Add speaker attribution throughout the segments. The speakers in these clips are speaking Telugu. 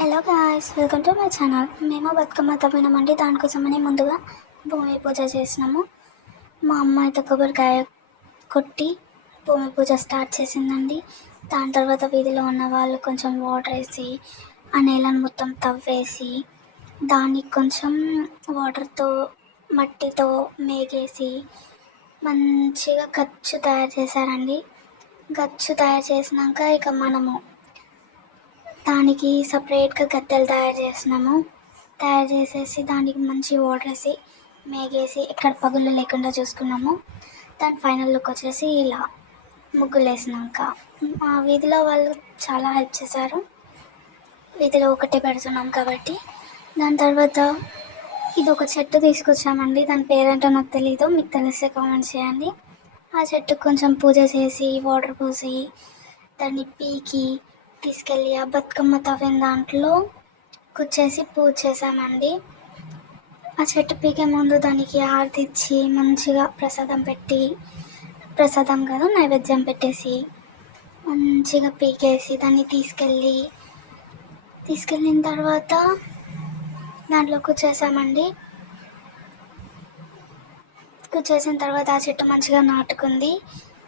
Speaker 1: Hello guys welcome to my channel మేము బతుకమ్మ తవ్వినామండి. దానికోసమని ముందుగా భూమి పూజ చేసినాము. మా అమ్మ అయితే కొబ్బరికాయ కొట్టి భూమి పూజ స్టార్ట్ చేసిందండి. దాని తర్వాత వీధిలో ఉన్న వాళ్ళు కొంచెం వాటర్ వేసి ఆ నేలను మొత్తం తవ్వేసి దానికి కొంచెం వాటర్తో మట్టితో మేగేసి మంచిగా గచ్చు తయారు చేశారండి. గచ్చు తయారు చేసినాక ఇక మనము దానికి సపరేట్గా గద్దెలు తయారు చేసినాము తయారు చేసేసి దానికి మంచి వాటర్ వేసి మేగేసి ఎక్కడ పగుళ్ళు లేకుండా చూసుకున్నాము. దాని ఫైనల్ లుక్ వచ్చేసి ఇలా ముగ్గులు వేసినాక మా వీధిలో వాళ్ళు చాలా హెల్ప్ చేశారు. వీధిలో ఒకటే పెడుతున్నాం కాబట్టి. దాని తర్వాత ఇది ఒక చెట్టు తీసుకొచ్చామండి. దాని పేరేంటో నాకు తెలియదు మీకు తెలిస్తే కామెంట్ చేయండి. ఆ చెట్టుకు కొంచెం పూజ చేసి వాటర్ పోసి దాన్ని పీకి తీసుకెళ్ళి ఆ బతుకమ్మ తవ్విన దాంట్లో కుచ్చేసి పూజ చేసామండి ఆ చెట్టు పీకే ముందు దానికి ఆరతి ఇచ్చి మంచిగా ప్రసాదం పెట్టి ప్రసాదం కాదు నైవేద్యం పెట్టేసి మంచిగా పీకేసి దాన్ని తీసుకెళ్ళి తీసుకెళ్ళిన తర్వాత దాంట్లో కూర్చేసామండి కూర్చేసిన తర్వాత ఆ చెట్టు మంచిగా నాటుకుంది.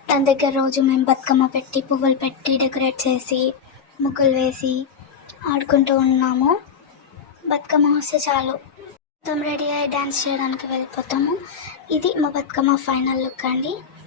Speaker 1: దాని దగ్గర రోజు మేము బతుకమ్మ పెట్టి పువ్వులు పెట్టి డెకరేట్ చేసి ముగ్గులు వేసి ఆడుకుంటూ ఉన్నాము. బతుకమ్మ వస్తే చాలు. మొత్తం రెడీ అయ్యి డ్యాన్స్ చేయడానికి వెళ్ళిపోతాము. ఇది మా బతుకమ్మ ఫైనల్ లుక్ అండి.